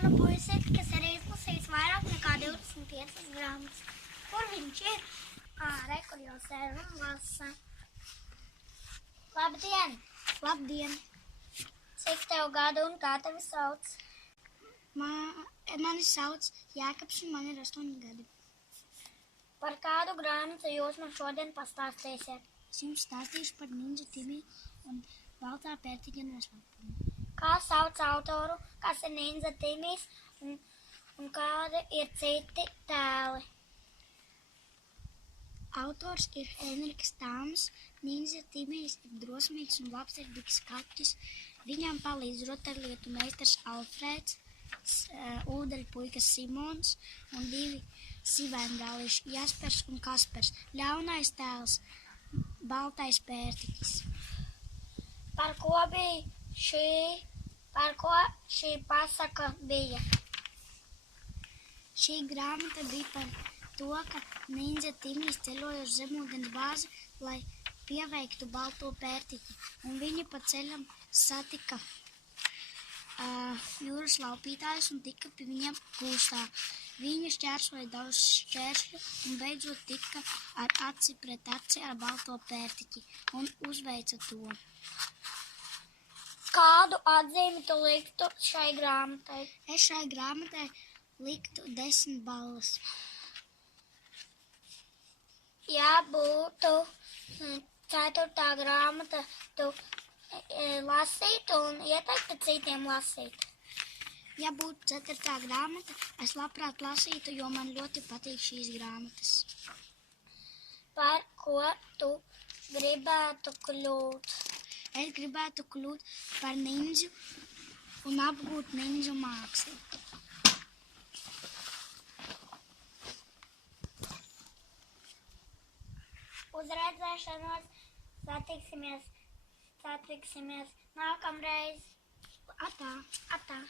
vienu puisi, kas ir izlasījis vairāk nekā 25 grāmatas. Kur viņš ir? Re, kur jau sēž un lasa. Labdien! Labdien! Cik tev gadu un kā tevi sauc? Mani sauc Jēkabs un man ir 8 gadi. Par kādu grāmatu jūs man šodien pastāstīsiet? Es jums stāstīšu par Ninja Timiju un baltā pērtiķa noslēpumu. Kā sauc autoru, kas ir Ninja Timijs un kādi ir citi tēli? Autors ir Henriks Tāms. Ninja Timijs ir drosmīgs un labsirdīgs kaķis. Viņam palīdz rotaļlietu meistars Alfrēds, ūdeļpuikas Simons un 2 sīvēndālīši Jaspers un Kaspers. Ļaunais tēls baltais pērtiķis. Par ko šī pasaka bija? Šī grāmata bija par to, ka Ninja Timijs ceļoja uz zemūdens bāzi, lai pieveiktu balto pērtiķi, un viņi pa ceļam satika jūras laupītājus un tika pie viņiem kūstā. Viņi šķērsoja daudz šķēršļu un beidzot tika ar aci pret aci ar balto pērtiķi un uzveica to. Kādu atzīmi tu liktu šai grāmatai? Es šai grāmatai liktu 10 balvas. Ja būtu 4. grāmata, tu lasītu un ieteiktu citiem lasīt. Ja būtu 4. grāmata, es labprāt lasītu, jo man ļoti patīk šīs grāmatas. Par ko tu gribētu kļūt? Es gribētu kļūt par ninju un apgūt ninju mākslu. Uz redzēšanos, satiksimies nākamreiz. Atā! Atā!